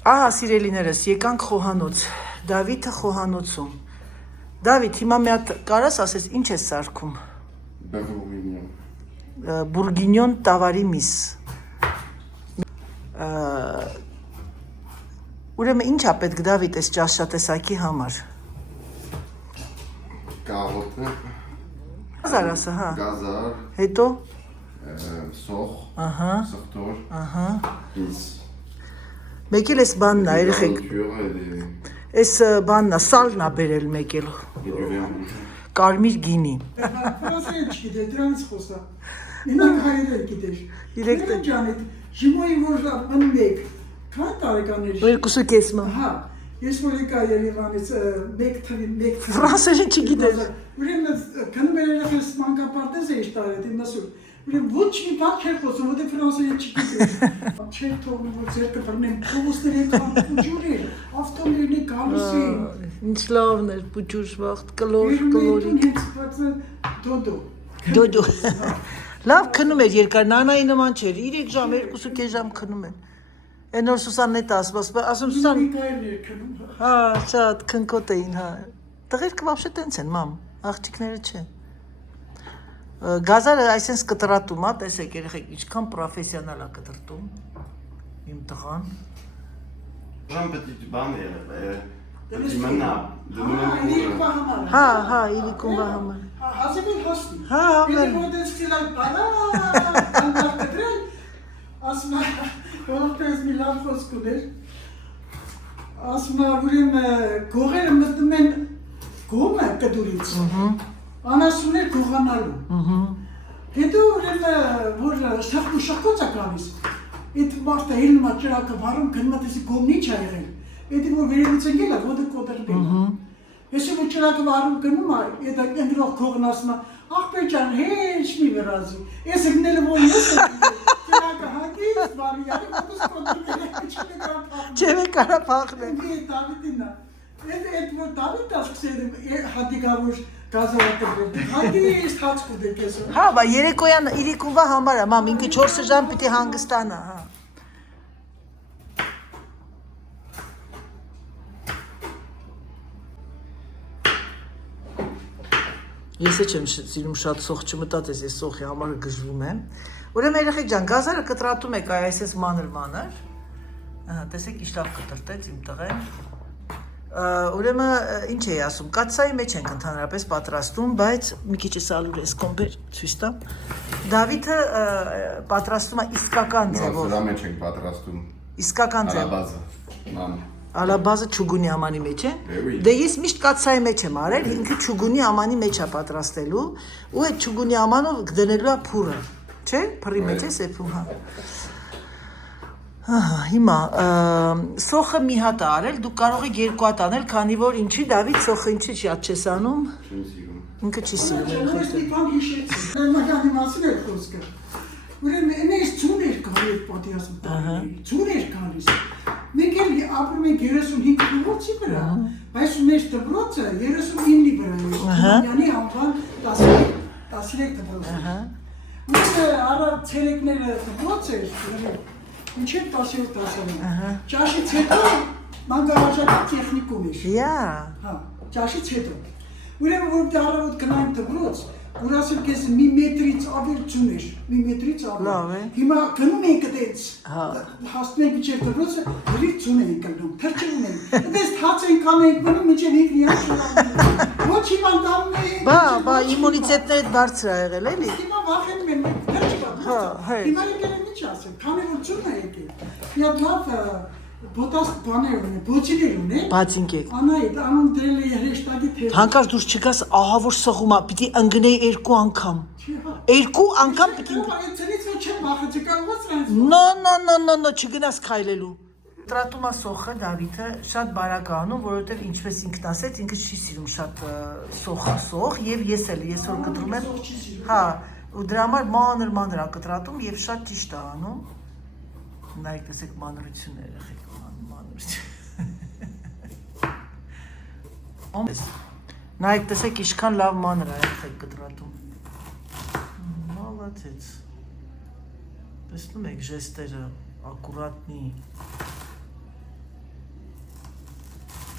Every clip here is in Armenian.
Ահա սիրելիներս, եկանք խոհանոց, Դավիթը խոհանոցում, Դավիթ, հիմա մի հատ կարաս ասես ինչ ես սարքում, բուրգինյոն տավարի միս, ուրեմն ինչ ա պետք Դավիթ ես ճաշատեսակի համար, Կարոտը, Գազար ասա, հա, գազար, հետո, սոխ, սխտոր, ինձ մեկ էլ ես բանն ա, երեխեք, ես բանն ա, սալն ա բերել մեկ էլ, կարմիր գինի, Ֆրանսիան չգիտեր, դրանից խոսա, ինանք հայերեն գիտեր, իրեն ջանիտ, ժիմոյի որ մնում եք, քան տարեկաներ, 2.5 մը, հա, ես որ եկա Երևանից մեկ թվին, Ֆրանսերեն չգիտեր, ուրեմն քնում էր երեխես մանկապարտեզ էի շտարել, իմ ասում, ուրեմն ոչ մի բան չէր խոսում, որտեղ ֆրանսերեն չգիտեր, չէր թողնում, որ ձերքը բռնեմ, փողոցների կան պուջուր էր, ավտոներն է գալուս էին, ինչ լավն էր, պուջուր շվաղտ, կլոր, կլորիկ, դոդո, լավ քնում էր երկար, նանայի նման չէր, 3 ժամ, 2.5 ժամ քնում էր, Են որ Սուսաննետը ասում Սուսան, հա, շատ քնկոտ էին, հա, տղերքը վաբշե տենց են, մամ, աղջիկները չէ, Գազարը այսենց կտրատում ա, տեսեք երեխեք, ինչքան պրոֆեսիոնալ ա կտրտում, իմ տղան, Ժան պետիտ բան է, պետի մնա, հա, հա, իրիկունվա համար, Հազիվել հասնի, հա, Պետի մոդես կիլալ բանա, անդար կտրել, ասում է, որովհետև մի լավ խոսք ուներ, ասում է, ուրեմն գողերը մտնում են գոմը կդուրից, անասուններ գողանալու, հետո ուրեմն որ շախկոց է գալիս, այդ մարդը հելնում է ճրակը վարում, գնում է տեսի գոմն ինչ ա եղել, հետի որ վերևից ընկել է, ոտը կոտրվել է, հեսի որ ճրակը վարում գնում է, այդ ընդրող գողն ասում է, աղբեր ջան, հեչ մի վրազի, ես ըգնելը որ ես ճրակը հագից, վարի յարի, ոտս կոտրվել է, չեմ է կարա պախնել, Դավիթին է, այդ որ Դավիթ ասկսել հատիկավոր գազարատվել, հագից հաց կուդեք ես հա, բա երեկոյան իրիկունվա համար է, մամ, ինքը 4 ժամ պիտի հանգստանա, հա, Ես չեմ սիրում շատ սոխ չմտածես, ես սոխի համարը գժվում եմ, ուրեմն երեխեք ջան, գազարը կտրատում եք այսպես մանր, տեսեք ինչ լավ կտրտեց իմ տղեն, ուրեմն ինչ էի ասում, կաթսայի մեջ ենք ընդհանրապես պատրաստում, բայց մի քիչ էս ալուր ես կոմբեր ցույց տամ, Դավիթը պատրաստում է իսկական ձևով, Սրա մեջ ենք պատրաստում, իսկական ձևով, Ալաբազը չուգունի ամանի մեջ է, դե ես միշտ կաթսայի մեջ եմ արել, ինքը չուգունի ամանի մեջ է պատրաստելու, ու այդ չուգունի ամանով դնելու է փուրը, չէ, փռի մեջ է սեփում, հա, հիմա, սոխը մի հատ է արել, դուք կարող եք 2 հատ անել, քանի որ ինչի Դավիթ սոխը ինչի շատ չես անում, ինքը չի սիրում Ես մի բան հիշեցի, Մարգանի մասին էր խոսքը, ուրեմն ես ծուն էր գալիս պատիասում, ծուն էր գալիս, մենք էլ ապրում ենք 35 դպրոցի վրա, բայց մեր դպրոցը 39-ի վրա է, Թումանյանի անվան 13 դպրոց, ուրեմն արա ցերեկները դպրոց էր, մինչև 17-10, ճաշից հետո մանկավարժական տեխնիկում էր, ճաշից հետո, ուրեմն որ առավոտ գնայինք դպրոց, որ ասել կես մի մետրից ավել ծուն էր, մի մետրից ավել, հիմա գնում ենք այդպես, հասնում ենք իջեր դպրոցը, գրիվ ծուն ենք գնում, թրջվում ենք, այդպես հաց ենք անում, մնում իջեր ինքն իան շլանում, ոչ հիմա դանում ենք, բա իմունիտետները բարձր ա եղել էլի, հիմա վախենում են, թրջվում, հիմա եկել են ինչ ասել, քանի որ ծուն է եկել, միատ լավ բոտաս բաներ ունի, բոչիներ ունի, բացինք եք, անայդ, անուն դրել է հեշտագի թեզ, հանկարծ դուրս չգաս ահա որ սողում ա, պիտի ընգնեի 2 անգամ, 2 անգամ պիտի No, չգնաս քայլելու, տրատում ա սոխը Դավիթը շատ բարակ անում, որովհետև ինչպես ինքն ասեց, ինքը չի սիրում շատ սոխ, եւ ես էլ, ես որ կտրում եմ, հա, ու դրա համար մանր ա կտրատում եւ շատ ճիշտ ա անում, նայեք տեսեք մանրությունը երեխեք, Նայեք տեսեք ինչքան լավ մանր ա երեխեք կտրատում, մալացեց, տեսնում եք ժեստերը, ակուրատնի,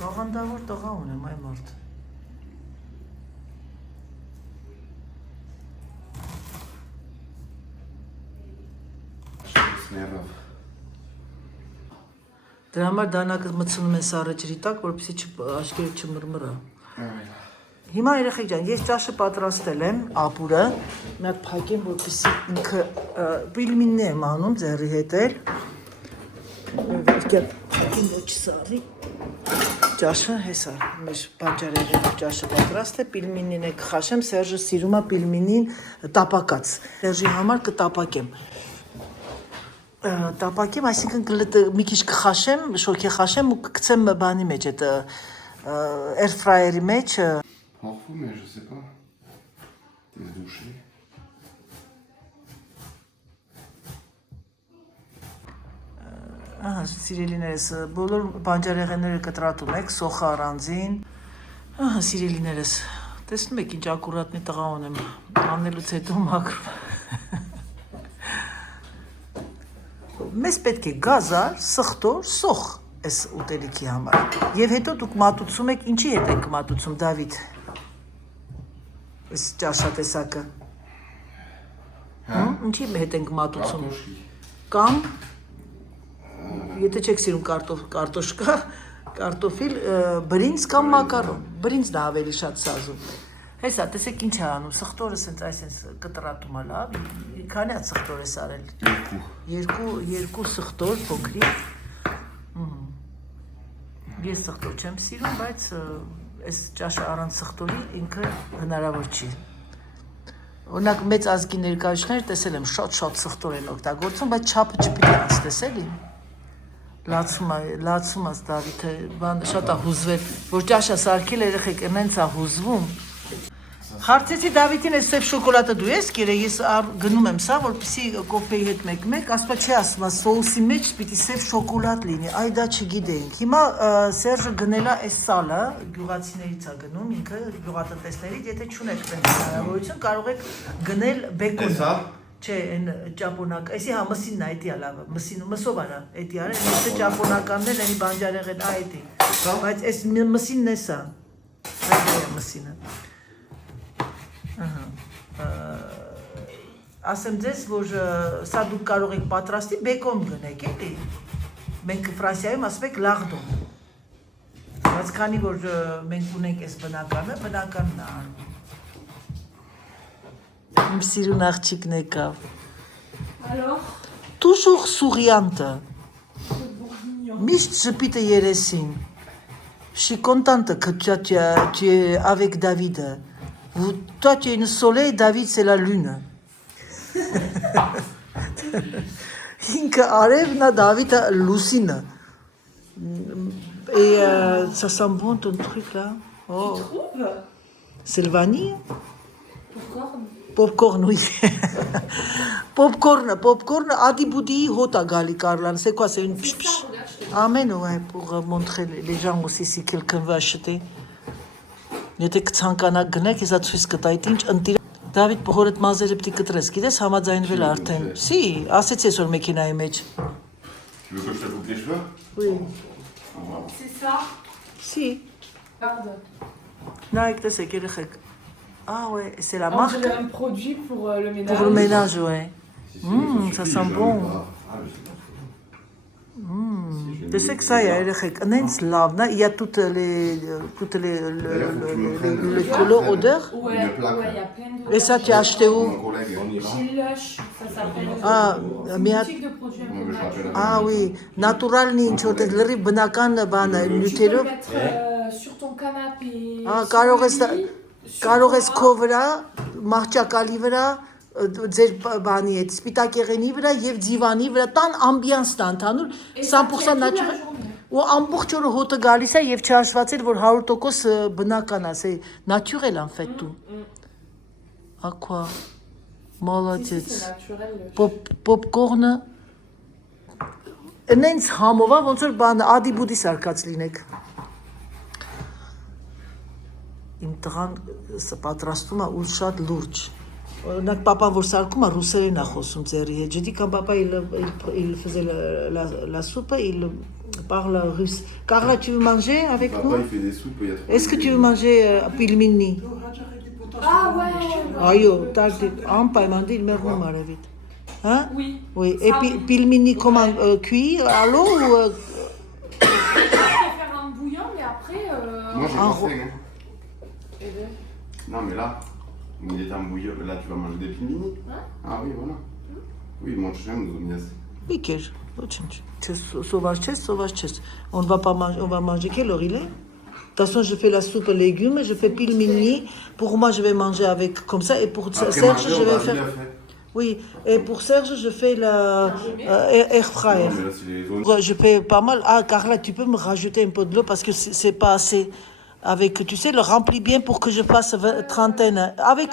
Աղանդավոր տղա ունեմ այ մարդ։ Ներով։ Դրա համար դանակը մտցնում են սառը ջրի տակ, որպեսզի աշկերը չմռմռա։ Հիմա երեխեք ջան, ես ճաշը պատրաստել եմ, ապուրը, մի հատ փակեմ, որպեսզի ինքը պիլմինն եմ անում ձեռի հետ էլ։ Վերքին ոչ սառի։ Ճաշը հեսա, մեր բանջարեղենի ճաշը պատրաստ է, պիլմինին է կխաշեմ, Սերժը սիրում է պիլմինին տապակած։ Սերժի համար կտապակեմ։ Տապակեմ, այսինքն մի քիչ կխաշեմ, շոքի խաշեմ ու կգցեմ բանի մեջ, այդ air fryer-ի մեջ։ Հողվում է, je sais pas, des douchés։ Ահա, սիրելիներս, բոլոր բանջարեղենները կտրատում եք, սոխը առանձին։ Ահա, սիրելիներս, տեսնում եք ինչ ակուրատնի տղա ունեմ, անելուց հետո մաքրում։ Մեզ պետք է գազար, սխտոր, սոխ այս ուտելիքի համար։ Եվ հետո դուք մատուցում եք, ինչի հետ եք մատուցում, Դավիթ։ Այս ճաշատեսակը։ Ինչի հետ ենք մատուցում։ Կամ եթե չեք սիրում կարտոշկա, կարտոֆիլ, բրինձ կամ մակարոն։ Բրինձն է ավելի շատ սազում։ Հեսա, տեսեք ինչ է անում, սխտորը սենց այսենց կտրատում է լավ, քանի հատ սխտոր ես արել։ Երկու սխտոր փոքրիկ։ Ես սխտոր չեմ սիրում, բայց այս ճաշը առանց սխտորի ինքը հնարավոր չի։ Օրինակ մեծ ազգի ներկայացուցիչներ տեսել եմ շատ սխտոր են օգտագործում, բայց չափը չպիտի անցնես էլի։ Լացում է Դավիթը, շատ է հուզվել, որ ճաշը սարքել երեխեք այնց է հուզվում։ Հարցեցի Դավիթին այս սև շոկոլադը դու ես կերել, ես գնում եմ սա, որպեսզի կոֆեի հետ մեկ, ասում չի ասում, սոուսի մեջ պիտի սև շոկոլադ լինի, այ դա չգիտեինք։ Հիմա Սերժը գնել է այս սալը, գյուղացիներից է գնում, ինքը գյուղատնտեսներից, եթե չունեք հնարավորություն, կարող եք գնել բեկոն։ Չէ, այն ճապոնակ, այսի հա մսինն է, էդի է լավը, մսով արա, էդի արա, այս ճապոնականն էլ, այնի բանջարեղեն, այդի, բայց այս մսինն է սա, այդի է մսինը։ Ասեմ ձեզ, որ սա դուք կարող եք պատրաստի, բեկոն գնեք, էլի, մենք Ֆրանսիայում ասում եք լաղդոն, բայց քանի որ մենք ունենք այս բնականն է անում։ Իմ սիրուն աղջիկն եկավ։ Toujours souriante. Միշտ ժպիտը երեսին։ Je suis contente que tu es avec David. Toi tu es le soleil, David c'est la lune. Ինքը արևն է, David լուսինը։ Et ça sent bon ton truc là. Oh. Tu trouves? C'est le vanille? Popcorn, oui. Popcorn, Adibudi, Hota Gali Karlan. C'est quoi? C'est une pch. Amen, ouais, pour montrer les gens aussi si quelqu'un veut acheter. Եթե կցանկանա գնեք, ես ացույց կտայիտ ինչ ընտիր Դավիթ փողորդ մազերը պիտի կտրես, գիտես համաձայնվել արդեն։ Սի, ասեցի այսօր մեքենայի մեջ։ Tu veux que je te coupe les cheveux? Oui. C'est ça? Si. Pardon. Նայեք տեսեք երեխեք։ Ah ouais, c'est la On marque dirait un produit pour le ménage. pour le ménage, ouais. Ça sent bon. Տեսեք սա է երեխեք, այնց լավն է, il y a toutes les couleurs odeurs. Ouais, il y a plein de. Et ça tu as acheté où? Mon collègue, on ira. Chez Lush, ça s'appelle. Ah, mais Boutique de produits un peu naturels. Ah oui, naturalն ինչ որ լրիվ բնական բան է, Tu peux le նյութերով։ mettre sur ton canapé. Ah, sur կարող ton ես քո վրա, մահճակալի վրա, ձեր բանի հետ, սպիտակ եղենի վրա եւ դիվանի վրա, տան ամբիանս տան տանուր, 100% naturel։ Ու ամբողջ օրը հոտը գալիս է եւ չհաշված էր, որ 100% բնական է, c'est naturel en fait tout. À quoi? Молодец. C'est naturel. Popcorn-ը այնց համով է, ոնց որ բան ադիբուդի սարկած լինեք։ Իմ տղան պատրաստում է ու շատ լուրջ։ Օրինակ papan որ սարքում է ռուսերեն է խոսում ձերի հետ։ Je dis quand papa il faisait la soupe, il parle russe. Carla, tu veux manger avec Papa, nous? il fait des soupes, il y a trop Est-ce que tu veux manger pilmini? Ah ouais. Ayò, անպայման դիր մեռնում արևիտ։ Hein? Oui. Oui. Et Ça, puis oui. pilmini comment cuire à l'eau ou Je vais faire un bouillon, mais après. Moi, j'ai Un pas ro- faim, hein. Eh ben, Non, mais là, il est en bouillon. Là, tu vas manger des pilmini. Ah oui, voilà. Oui, moi, j'aime nos omnias. Piquer. Sauvage. On va manger quelle heure il est? De toute façon, je fais la soupe légumes, je fais pilmini. Pour moi, je vais manger avec comme ça. Et pour Après Serge, manger, je on va vais faire. bien faire. Oui. Et pour Serge, je fais la air fryer. Non, mais là, c'est les zones. Je fais pas mal. Ah, Carla, tu peux me rajouter un peu de l'eau parce que c'est pas assez. Avec, tu sais, le remplis bien pour que je fasse trentaine. Avec,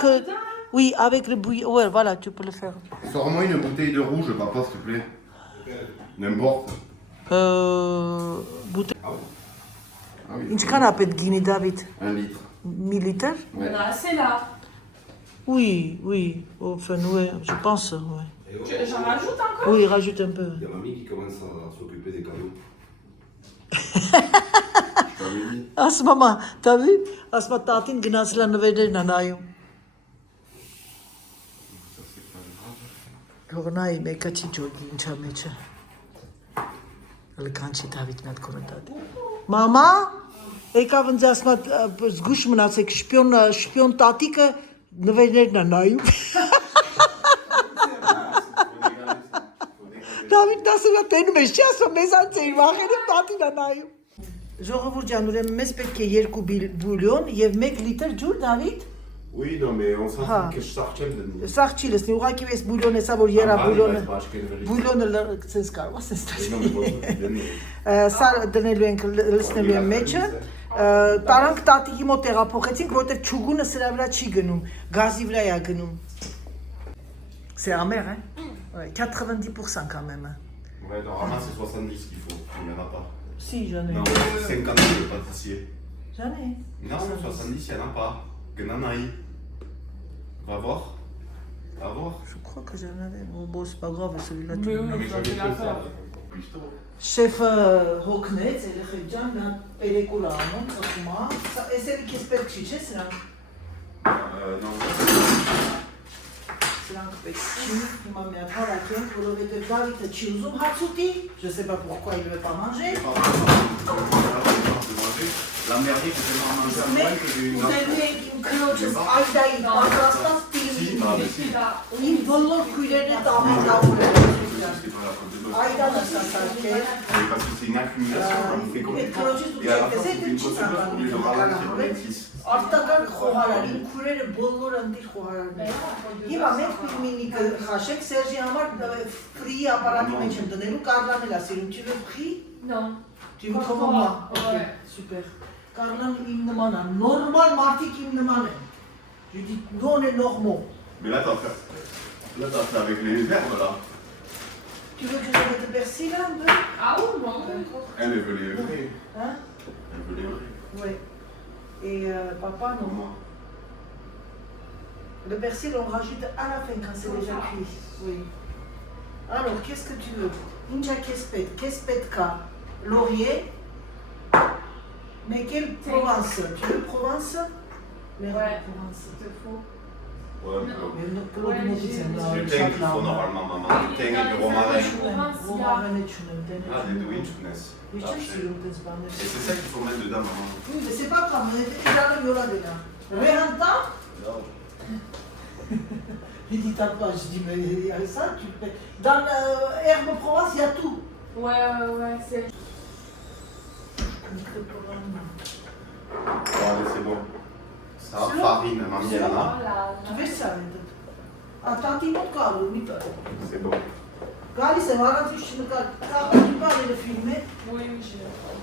oui, avec le bouillon. Ouais, voilà, tu peux le faire. Sors-moi une bouteille de rouge, papa, s'il te plaît. N'importe. Bouteille. Ah oui. Ինչ կան ապետ գինի David? 1 litre. Milliliter? il y en a assez là. Oui, enfin, ouais, je pense, ouais. J'en rajoute encore? Oui, rajoute un peu. Il y a mamie qui commence à s'occuper des cadeaux. Je t'avais dit. Ասմամա, t'as vu? Ասմա տատին գնացել է նվերներն է նայում։ Ça, c'est pas grave. Գողնայի մեկը չի ջոգի ինչա մեջը։ Լկանչի David նատ կորտատ։ Մամա, եկավ ինձ ասմա զգուշ մնացեք շպիոն տատիկը նվերներն է նայում։ David դասը տենում ես, չի ասում մեզ անց էի վախենում տատին է նայում։ Ժողովուրդ ջան, ուրեմն մեզ պետք է 2 բուլյոն եւ 1 լիտր ջուր, David։ Oui, non, mais on s'en Ah. fout que je sorte de nous. Սաղ չի լսնի, ուղղակի ես բուլյոնը սա որ երա բուլյոնը։ Non, Բուլյոնը ցես կարող ասես տես։ mais bon, c'est bien. Սա դնելու ենք լցնելու եմ մեջը։ Տարանք տատիկի մոտ տեղափոխեցինք, որովհետև ճուգունը սրա վրա չի գնում, գազի վրա է գնում։ C'est amer, hein? Ouais, 90% quand même. Ouais, normalement, c'est 70 qu'il faut. Il n'y en a pas. Si, j'en ai. Non, 50 le pâtissier. J'en ai. Non, 70, il n'y en a pas. Que Nanaï. Va voir. Va voir. Je crois que j'en avais. Bon, c'est pas grave, celui-là. Mais tu- oui, Mais vous j'avais avez fait l'affaire. ça. Plutôt. Շեֆը հոգնեց, երեխեք ջան, նա պերեկուլա անում, ծխում է։ Սա էս էլ քեզ պետք չի, չէ՞ սրանք։ Non. Սրանք պետք չի, հիմա մի հատ հարակենք, որովհետև Դավիթը չի ուզում հաց ուտի, je sais pas pourquoi il veut pas manger։ La merdier que j'ai pas mangé à Noël, que j'ai eu une Ուտելու ենք իմ քրոջս այդային պատրաստած Si, bah, mais si. իմ բոլոր քույրերն է տամենտավոր են։ C'est pas la faute de l'autre. Այդանը սասարկել։ Mais parce que c'est une accumulation, on fait comme Et il faut. քրոջս Et à la ուտել fin, ես, c'est une չի procédure pour les ralentir, 26. Արտակարգ խոհարար, իմ քուրերը բոլորը ընդիր խոհարարներ։ Հիմա մենք պիլմինի կխաշենք, Սերժի համար ֆրի ապարատի մեջ եմ դնելու, Կարլան էլ է սիրում, tu veux frit? Non. Tu veux comme moi? Ouais. Super. Կարլան իմ նման է, նորմալ մարդիկ իմ նման են։ Je dis non et normaux. Mais là, t'as fait. Là, t'as fait avec les herbes, là. Tu veux que je mette le persil là un peu? Ah oui, non. Elle veut les vrais. Hein? Elle veut les vrais. Oui. Et papa, non. Moi. Le persil, on rajoute à la fin quand c'est déjà cuit. Oui. Alors, qu'est-ce que tu veux? Inja Kespetka, laurier. Mais quelle Provence? Tu veux Provence? Mais Ouais. Provence. C'est faux. Ouais, Mais non, pour Ouais, le j'ai- du thym qu'il faut normalement, maman. Du thym et du romarin. romarin et chunem. Ah, des douilles, tunes. Oui, je suis sûre que c'est pas mal. Et c'est ça qu'il faut mettre dedans, maman. Oui, mais c'est pas grave, on était dans le yola dedans. Rehanta? Il dit t'as pas, je dis mais il y a ça, tu fais. Dans l'herbe Provence, il y a tout. Ouais, c'est. Bon, allez, c'est bon. Ça, farine, mamie, elle en a. Voilà. Tu fais ça, maintenant. Attends, tu montes quoi, Mito? C'est bon. Gali, c'est marrant, tu sais, tu peux aller le filmer, Oui, j'ai.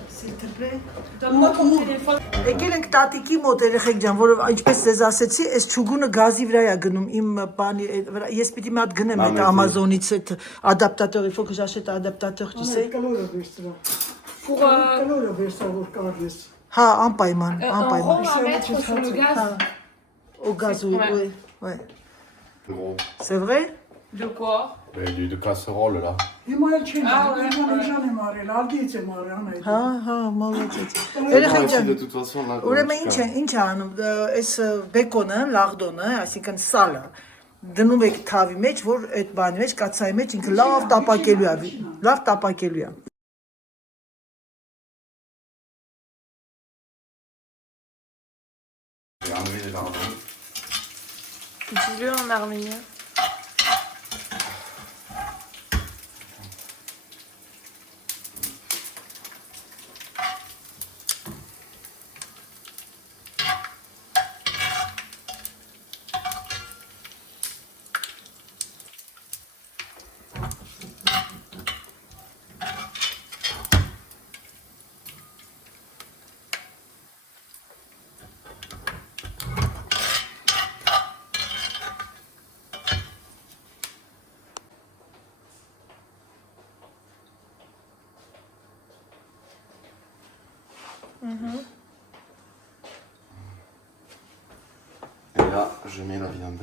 s'il te plaît. Donne-moi ton téléphone. Եկել ենք տատիկի մոտ երեխեք ջան, որով ինչպես ձեզ ասեցի, այս ճուգունը գազի վրա է գնում իմ բանի վրա։ Ես պիտի մի հատ գնեմ այդ Amazon-ից այդ adaptateur, il faut que j'achète un adaptateur, tu sais։ Կլորը վերցրա։ Pour Կլորը վերցրա որ կարես։ Հա, անպայման, un անպայման։ rond à mettre sur le gaz. Au gaz, oui, Ouais. oui, ouais. Gros. C'est vrai? De quoi? De casserole là. Հիմա էլ չեն ջան եմ արել, ալգից եմ արել այդ։ Հա, մոլոդեց։ Ouais, Երեխեք si, ջան, de toute façon, là. ուրեմն ինչ է անում, այս բեկոնը, լաղդոնը, այսինքն սալը դնում եք թավի մեջ, որ այդ բանի մեջ, կացայի մեջ ինքը լավ տապակելու է, լավ տապակելու է։ J'ai enlevé les lardons. Dis-le en arménien. Et là, je mets la viande.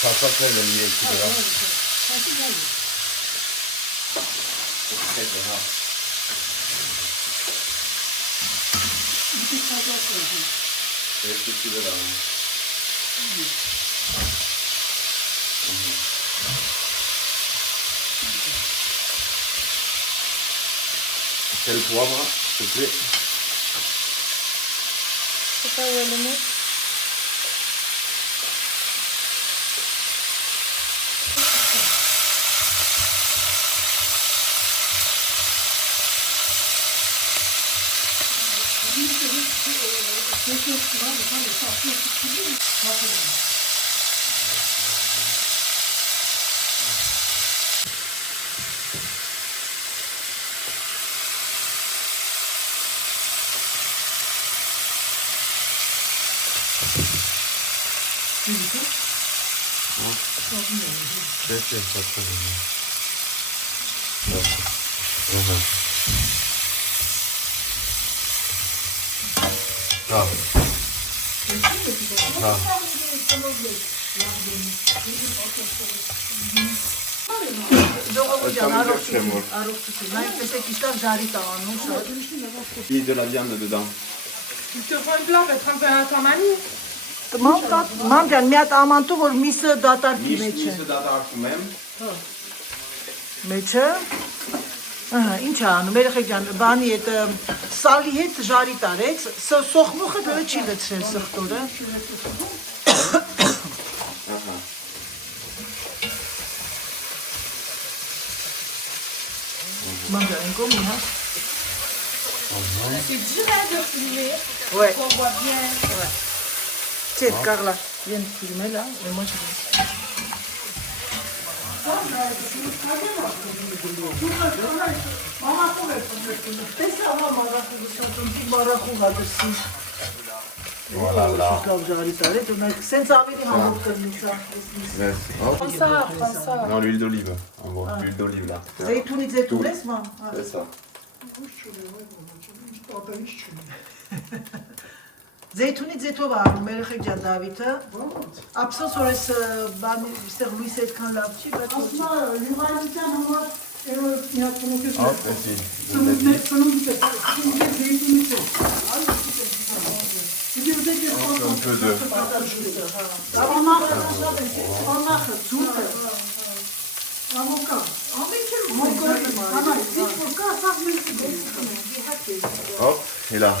Ça fait le lien ici là. C'est très grave. C'est ce que tu veux là. C'est le poivre, s'il te plaît. C'est pas où elle est née. C'est ça très bien. Il y a de la viande dedans. Il te faut une plaque, elle trempe à ta mamie. Ման ջան, մի հատ ամանտու, որ միսը դատարկի մեջ է։ Mise d'adar même. Մեջը։ Ահա, ինչ է անում, երեխեք ջան, բանի այդ սալի հետ ժարի տարեց, սոխմուխը դուրը չի լցրել սխտորը։ Ման ջան, ինքո մի հատ։ C'est direct de filmer. Ouais. Qu'on voit bien. Ouais. Tiens, Carla, viens de filmer là, et moi je vais. Voilà là. Prends ça, prends ça. Non, l'huile d'olive. On voit l'huile d'olive là. Zeytuni zeytunes mi? C'est ça. Zeytuni zeytով արում երեխեք ջան Դավիթը։ Ափսոս որ այս բանի այստեղ լույսը այդքան լավ չի, բայց Ասма հյուրանոցյան համար մի հատ կնոքես Hop, ici. ծնունդից է, զեյթունից է։ Un peu de. Անախը, ձուկը, ամոկա, Hop, et là.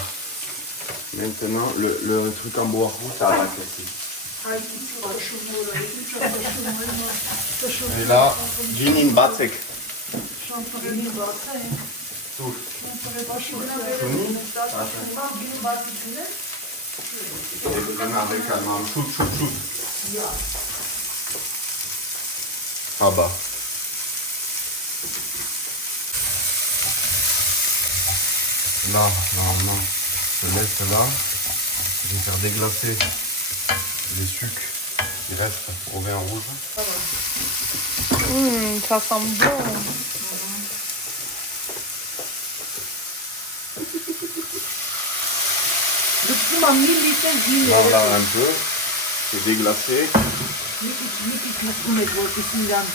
Maintenant, le truc en bois rouge, ça va ici. Et là, Ginin Batsek. Tout. Et vraiment avec un shoot. Ah bah. Là, non. Je laisse là. Je vais faire déglacer les sucres qui restent au vin rouge. Ça sent bon. Լցնում եմ մի լիտր գինը։ Voilà un peu. C'est déglacé. Մի քիչ մտնում եք, որպեսզի իրան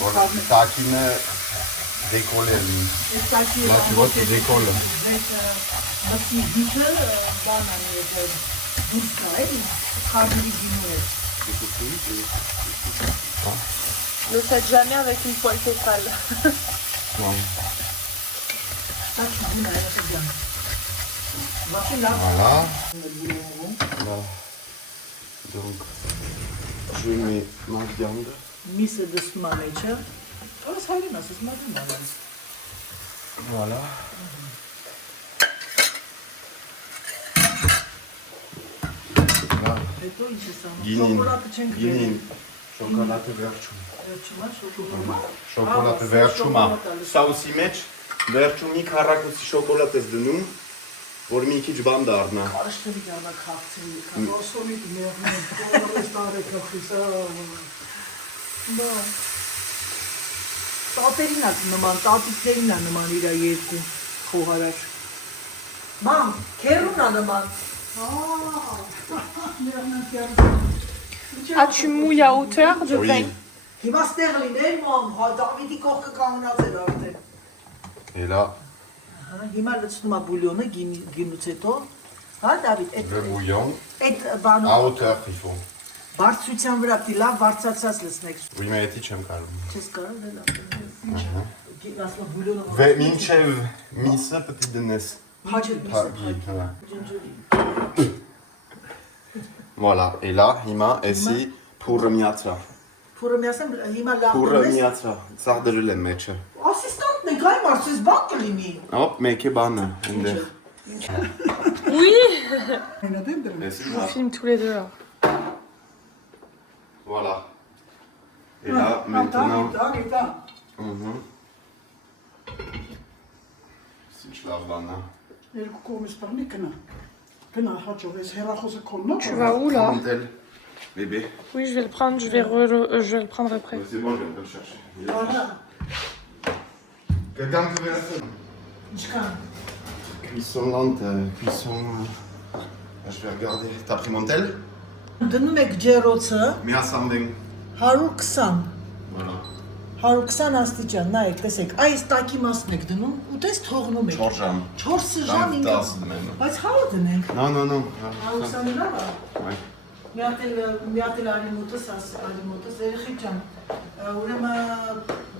Voilà, տակինը décoller lui. Էստակի Là tu vois qu'il décolle. մտի դիքը բան անի դուրս կա էլի խաբի գինը։ Ne le faites jamais avec une poêle Tefal. Non. Ça tu dis là, c'est bien. Voici là. Voilà. Là. Donc, je mets ma viande. Միսը դսում եմ էջը։ Ոնց հայրեն ասես մատում եմ։ Voilà. Là. Հետո ինչ ես անում։ Գինին. Շոկոլադը չենք Գինին. Շոկոլադը վերջում։ Վերջումա շոկոլադը։ Շոկոլադը վերջում է։ Սա ուսի մեջ վերջում մի քառակուսի շոկոլադ ես դնում, որ մի քիչ բան դառնա։ Արշտի դառնա քաղցի։ Կասոնի դերնեն, կորես տարեկա խիսա։ Բա։ Տատերին է նման, տատիկներին է նման իր երկու խոհարար։ Մամ, քերուն է նման։ Ah, tu mouilles à hauteur de Oui. pain. Հիմա ստեղ լիներ մամ, հա Դավիթի կողքը կանգնած էր արդեն։ Et là, Հիմա լցնում է բուլյոնը գինուց հետո։ Հա Դավիթ, le bouillon այդ à բանը hauteur il faut. բարձրության վրա պիտի լավ բարձրացած լցնեք։ Oui, mais էդի չեմ կարող։ Չես կարող դե լավ։ Ասում բուլյոնը։ Մինչև միսը պետք է դնես։ Հաջել Փագի, միսը։ հա։ Ջնջուրի։ Voilà, et là, հիմա էսի փուրը միացա։ Փուրը միասեմ հիմա լավ Փուրը դնես։ միացա։ Սա դրել եմ մեջը։ Ասիստանտն եք, այ մարսես բան կլինի։ Հոպ, մեկը բանը, այնտեղ։ Oui. Էսի Je լավ։ vous filme tous les deux là. Voilà. Et là, maintenant. Si je lave la main. Երկու կողմից բռնի կնա։ Կնա հաջող ես հերախոսը կոննա։ Tu vas où là? Prends-tel, bébé. Oui, je vais le prendre, je vais le prendre après. C'est bon, je viens de le chercher. Quelqu'un qui veut la faire? Ինչքան։ Cuisson lente, cuisson. Je vais regarder. T'as pris mon tel? Դնում եք ջերոցը Mets à 120. 120 Voilà. 120 աստիճան, նայեք, տեսեք, այս տակի մասն եք դնում ու տես թողնում եք։ 4 jam. 4 ժամ Dans ինքը։ 10 demain. Բայց հալը դնենք։ Non, non, non. 120 լավ է։ Ouais. Միատել արիմոտս, արիմոտս, երեխի ջան, ուրեմն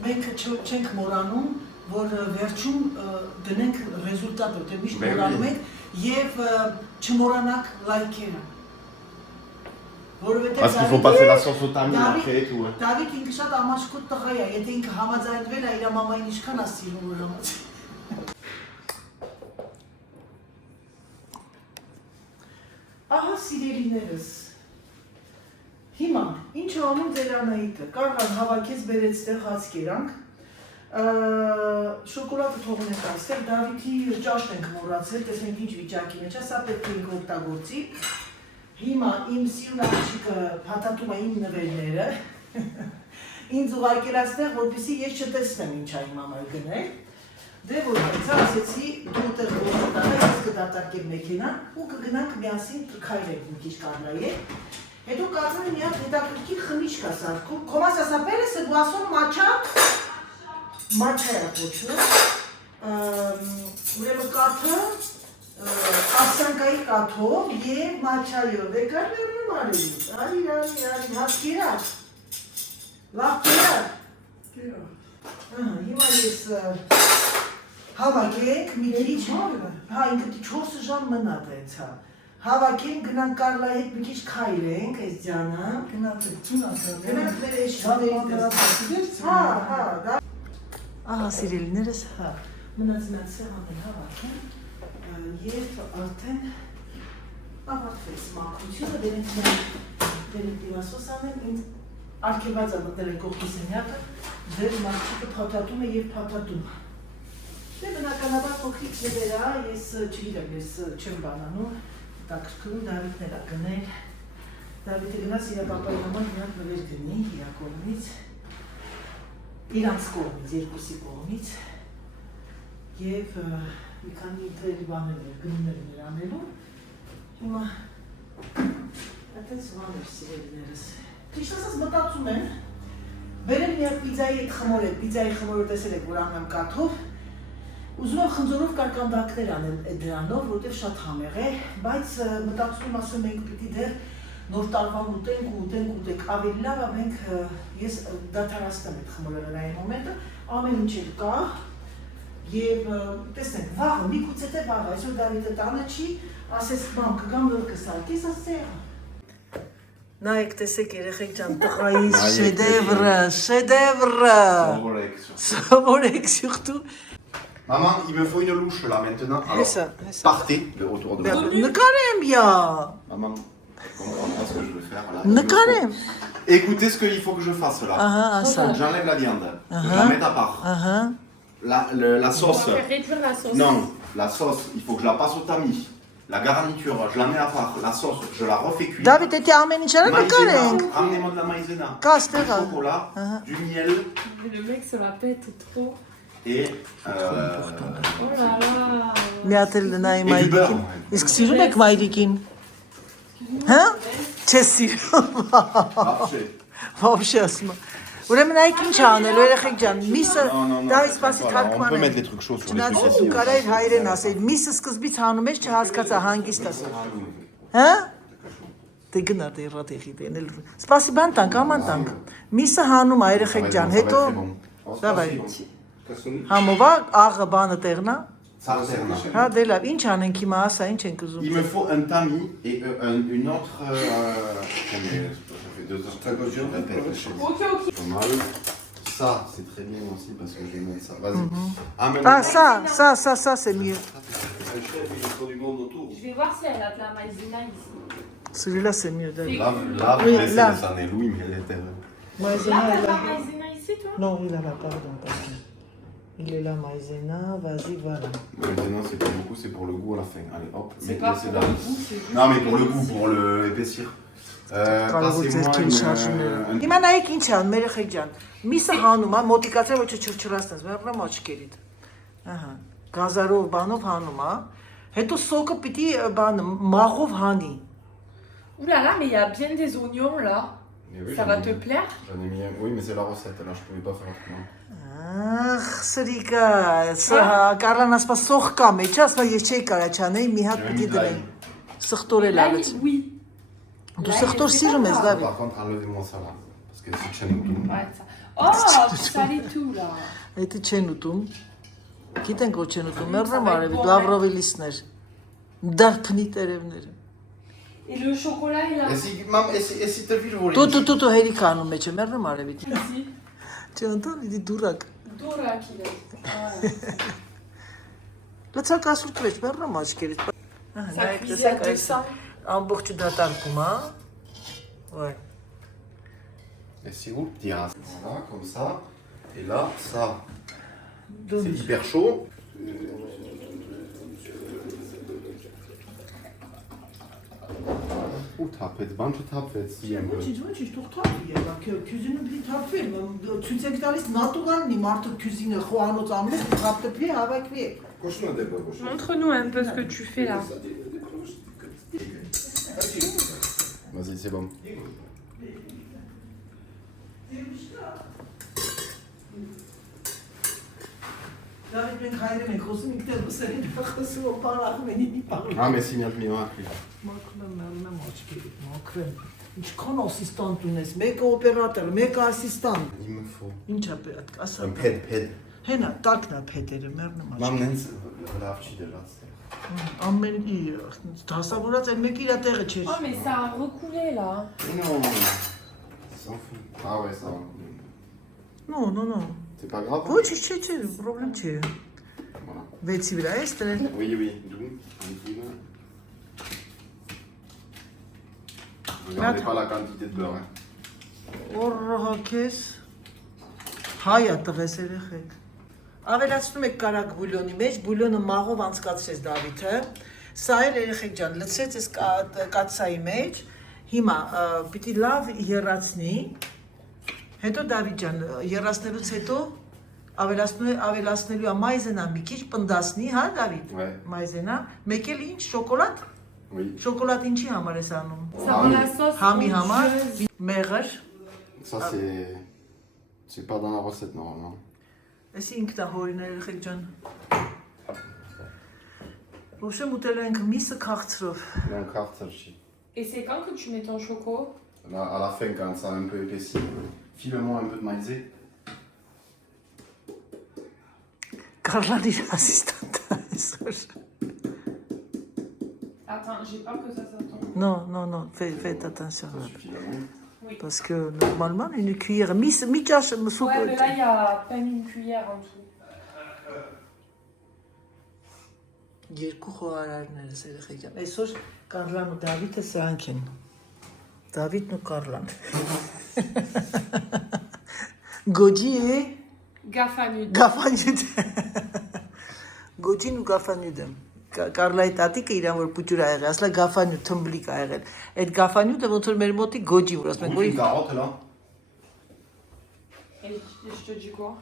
մենք չենք մոռանում, որ վերջում դնենք ռեզուլտատը, թե միշտ մոռանում ենք եւ չմոռանաք լայքերը։ Parce qu'il faut passer la sauce au tamis après et tout. Դավիթ ինքը շատ ամաչկոտ տղա է, եթե ինքը համաձայնվել է իր մամային ինչքան է սիրում ուրեմն։ Ահա սիրելիներս։ Հիմա ինչ անում ձեր Անահիտը։ Կարլան հավաքեց բերեց տեղ հաց կերանք։ Շոկոլադը թողնենք այստեղ, Դավիթի ճաշն ենք մոռացել, տեսնենք ինչ վիճակի մեջ է, սա պետք է ինքը օգտագործի։ Հիմա իմ սիրուն աղջիկը փաթաթում է իմ նվերները։ Ինձ ուղարկել այստեղ, որպեսզի ես չտեսնեմ ինչ է իմ համար գնել։ Դե որ այցա ասեցի, դու տեղ գործը տանա, ես կդատարկեմ մեքենան ու կգնանք միասին քայլենք մի քիչ Կարլայի։ Հետո Կարլանը մի հատ հետաքրքիր խմիչք է սարքում։ Կոմաս ասա, բերես է դու ասում մաչա։ Մաչա է կոչվում։ Ուրեմն կաթը Ասանկայի կաթով և մաչայով եկար վերնում արելի, արի, հաց կերար, լավ կերար, հիմա ես հավաքենք մի քիչ, հա ինքը 4 ժամ մնա դեց, հավաքենք գնանք Կարլայի հետ մի քիչ քայլենք, այս ջանը, գնանք մեր էշիներին, հա, ահա սիրելիներս, հա, մնաց սեղանին հավաքենք, Եվ արդեն ավարտվեց մաքրությունը, դերենք դիվասոս անեմ, ինձ արգելված է մտել են կողքի սենյակը, դեր մարդիկը փաթաթում է և փաթաթում։ Դե բնականաբար փոքրիկ ներա, ես չգիտեմ, ես չեմ բանանում, տաքրքրում Դավիթն էլա գնել, Դավիթը գնաց իր պապայի համար մի հատ նվեր գնի, իր կողմից, իրանց կողմից, երկուսի կողմից, և մի քանի ինտրերի բաներ էր, գնումներ էր անելու, հիմա այդպես վան էր սիրելիներս։ Ճիշտ ասած մտածում եմ, բերեմ մի հատ պիձայի այդ խմոր է, պիձայի խմորը տեսել եք, որ անում եմ կաթով, ուզում եմ խնձորով կարկանդակներ անել դրանով, որտեղ շատ համեղ է, բայց մտածում եմ ասում մենք պիտի դեռ նոր տարվան ուտենք, ավելի լավ է մենք ես դադարացնեմ այդ խմորեղենային մոմենտը, ամեն ինչ էլ կա եւ տեսնենք վաղը, միգուցե թե վաղը, այսօր Դավիթը տանը չի, ասես բան կգամ որ կսարքես, ասե նայեք տեսեք երեխեք ջան տղայի շեդևրը Սովորեք surtout Maman, il me faut une louche là maintenant. Alors, partez de autour de moi. Նկարեմ յա Maman, comprends ce que je veux faire là. Նկարեմ Écoutez ce qu'il faut que je fasse là. Ահա J'enlève la viande. Je la mets à part. La sauce. On va faire réduire la sauce. Non, la sauce, il faut que je la passe au tamis. La garniture, je la mets à part. La sauce, je la refais cuire. Դավիթ էտի ամեն ինչ արա նկարենք Ramenez-moi de la maïzena. Կաստեղա Du chocolat, du miel Le mec se la pète trop. et Oh là là. Մի հատ էլ նայի du մայրիկին beurre. Իսկ սիրում եք մայրիկին Հա Չես սիրում Parfait. Вообще ասում Ուրեմն այք ինչ անել երեխեք ջան միսը Դավիթ սպասի On peut թարգմանեմ mettre des trucs chauds sur les Չնայած trucs դու aussi. կարայր հայրեն ասել միսը սկզբից հանում ես չհասկացա հանգիստ ասել Հա Դե գնա դե ռատեխի բենել Սպասի բան տանք աման տանք Միսը հանում ա երեխեք ջան հետո Դավայ Համովա աղը բանը տեղնա Ça alterne. Հա դե լավ ինչ անենք հիմա ասա ինչ ենք ուզում Il me faut un tamis et une autre. Combien ça fait 2 heures. Je répète. Ok, ok. Pas mal. Ça, c'est très bien aussi parce que je vais mettre ça. Vas-y. Amène. Ah ça c'est mieux Le chef, il faut du monde autour. Je vais voir si elle a de la maïzena ici. Celui-là c'est mieux David Là, Oui, vous laissez là. le San Louis, mais elle était. Maïzena Là, est t'as de la là maïzena ici, toi? Non il a là pardon Il est là maïzena vas-y voilà Maintenant, c'est pas beaucoup, c'est pour le goût à la fin. Allez, hop. C'est pas laissez pour là. le goût, c'est juste Non, mais pour le pour goût, pour l'épaissir. Կարողացեք ինչ շարժումները Passez-moi Հիմա նայեք ինչ ան մեր երեխեք ջան Միսը հանում ա մոտիկացրել ոչ չչրչրացնես վերնամ աչքերիդ Ահա գազարով բանով հանում ա Հետո սոկը պիտի բանը մաղով հանի Ouh là là, mais il y a bien des oignons là. Mais oui, Ça j'en va ai te mis. plaire? J'en ai mis un. Oui, mais c'est la recette, là, je pouvais pas faire autrement. Ախ սրիկա կարան ասպա սոխ կա մեջ ասպա ես չէի կարա չանեի մի հատ J'ai պիտի mis de դրեմ l'ail. Սխտորել Là, ալեց oui. Դու L'ail, սխտոր c'est սիրում pas ես grave. Դավիթ Par contre, enlevez-moi ça là. Parce que c'est Chanoutou. Ouais, ça. Oh, tu salis tout là. Էդի չեն ուտում Գիտենք որ չեն ուտում մեռնեմ արևի լավրովի լիսներ Դարփնի տերևները Et le chocolat, il a. Et si t'as vu le volet Տու հերիք անում մեջ է մեռնեմ արևի Ici. Չանտան իդի դուրակ Dora qu'il a. Լցակ ասուր կրեջ մեռնեմ աչքերից Ça cuisait à 200. Ամբողջը դատարկում հա Ouais Et c'est où le petit ras Voilà, comme ça. Et là, ça. C'est hyper chaud. Où tapet, banche tapet, si un peu. Ոչինչ թող թափի եղա քյուզինը պիտի թափվի ցույց եք տալիս նատուրալնի մարդը քյուզինը խոհանոց անում թափտփի հավաքվի Franchement, des fois, Montre-nous un peu ce que tu fais là. Vas-y, c'est bon. Դավիթ մենք հայերեն ենք խոսում ինքներ ռուսերեն խոսում ու պարախմենի պարախ Ah, mais c'est bien mieux, hein. Մաքրեմ աչքերի մաքրեմ Ինչքան ասիստանտ ունես մեկը օպերատոր մեկը ասիստանտ Il me faut. Ինչա ասա Un ped. Հենա տակնա փետերը մեռնեմ աչքի M'amène la petite déjà. ամեն դասավորած այն մեկ իր տեղը չէ Oh, mais ça a recoulé là. Non. S'en fout. Ah ouais, ça va. Non C'est pas grave. Ոչինչ չէ պրոբլեմ չէ Voilà. Վեցի վրա էս դրել Oui, d'où tranquille. Regardez pas la quantité de beurre. Hein. Օրհակես հայա տղես երեխեք Ավելացնում եք կարագ բուլյոնի մեջ, բուլյոնը մաղով անցկացրեց Դավիթը։ Սա էլ երեխեք ջան, լցրեց այս կաթսայի մեջ։ Հիմա պիտի լավ եռացնի։ Հետո Դավիթ ջան, եռացնելուց հետո ավելացնելու է մայզենա մի քիչ պնդասնի, հա Դավիթ։ Մայզենա, մեկ էլ ինչ շոկոլադ։ Շոկոլադ ինչի համար ես անում։ Ça rend la sauce Համի համար, onctueuse. մեղր։ Ça, c'est pas dans la recette, normalement. Էսի ինքն է հորինել երեխեք ջան։ Ոբշեմ ուտել ենք միսը քաղցրով։ Donc, kartoffelchi. Et c'est quand que tu mets ton choco? Là, à la fin, quand ça a un peu épaissi, file-moi un peu de maïzé. Կարլան իր ասիստանտը այսօր։ Attends, j'ai peur que ça tombe. Non, faites attention. Ça suffit là, non? Oui. Parce que normalement, une cuillère, mi-châche, soupe. Ouais, mais là, il y a à peine une cuillère en dessous. Երկու խոհարարներս երեխեք ջան։ Այսօր Կարլան ու Դավիթը սրանք են։ Դավիթն ու Կարլան։ Գոջի է գաֆանյուդ։ Գոջին ու գաֆանյուդը։ Կարլայի տատիկը իրան որ պուճուր ա եղել, ասլա գաֆանյուդ թմբլիկ ա եղել։ Այդ գաֆանյուդը ոնց որ մեր մոտի գոջի որ ասում են Une carotte là. Et je te dis quoi?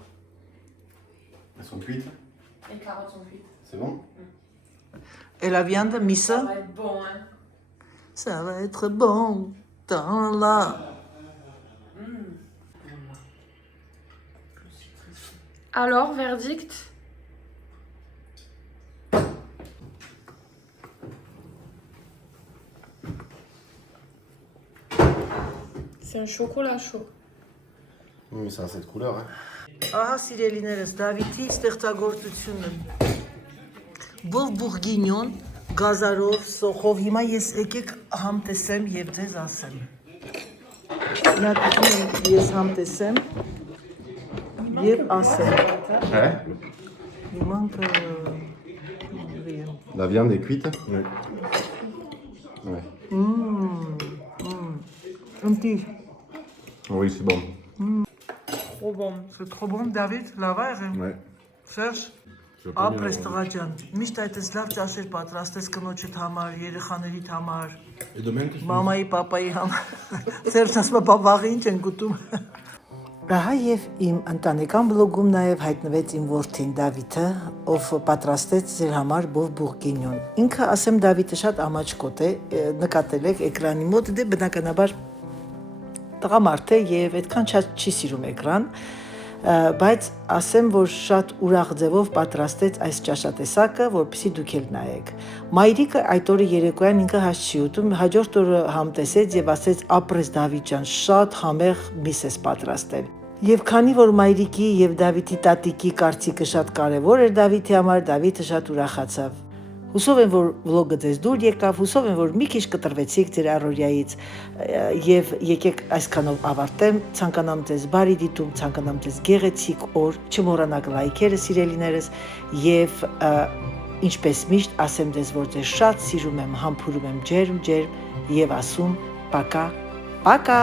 Elles sont cuites. Les carottes sont cuites. C'est bon? Et la viande, misa. Ça va être bon, hein. Ça va être bon. Dans la. Alors, verdict? C'est un chocolat chaud. Oui, mais ça a cette couleur, hein. Ահա սիրելիներս, Դավիթի ստեղծագործությունը։ Ով բուրգինյոն, գազարով, սոխով, հիմա ես եկեք համտեսեմ եւ ձեզ ասեմ։ Միատիկում ես համտեսեմ եւ ասեմ։ Ouais. Il manque La viande est cuite? Oui. Ouais. un petit. Oui, c'est bon. Trop bon. C'est trop bon, David, լավա եղել։ Ouais. Serge, ապրես տղա ջան։ Միշտ այդպես լավ ճաշեր պատրաստես կնոջդ համար, երեխաներիդ համար, Et demain, qu'est-ce que մամայի, պապայի համար։ Serge ասում է, բաբաղը ինչ են գուտում։ Ահա եւ իմ ընտանեկան բլոգում նաեւ հայտնվեց իմ որդին Դավիթը, ով պատրաստեց ձեր համար բով բուրգինյոն։ Ինքը ասեմ Դավիթը շատ ամաչկոտ է, նկատել եք էկրանի մոտ, դե բնականաբար տղամարդ է եւ այդքան չի սիրում էկրան, բայց ասեմ, որ շատ ուրախ ձևով պատրաստեց այս ճաշատեսակը, որպեսզի դուք էլ նայեք։ Մայրիկը այդ օրը երեկոյան ինքը հաշ չի ուտում, հաջորդ օրը համտեսեց եւ ասեց ապրես Դավիթ ջան, շատ համեղ միս ես պատրաստել։ Եվ քանի որ մայրիկի եւ Դավիթի տատիկի կարծիքը շատ կարեւոր էր Դավիթի համար, Դավիթը շատ ուրախացավ։ Հուսով եմ, որ վլոգը ձեզ դուր եկավ, հուսով եմ, որ մի քիչ կտրվեցիք ձեր առօրյայից եւ եկեք այսքանով ավարտեմ, ցանկանամ ձեզ բարի դիտում, ցանկանամ ձեզ գեղեցիկ օր, չմոռանաք լայքերը սիրելիներս եւ ինչպես միշտ ասեմ ձեզ, որ ձեզ շատ սիրում եմ, համբուրում եմ ջերմ եւ ասում պակա, պակա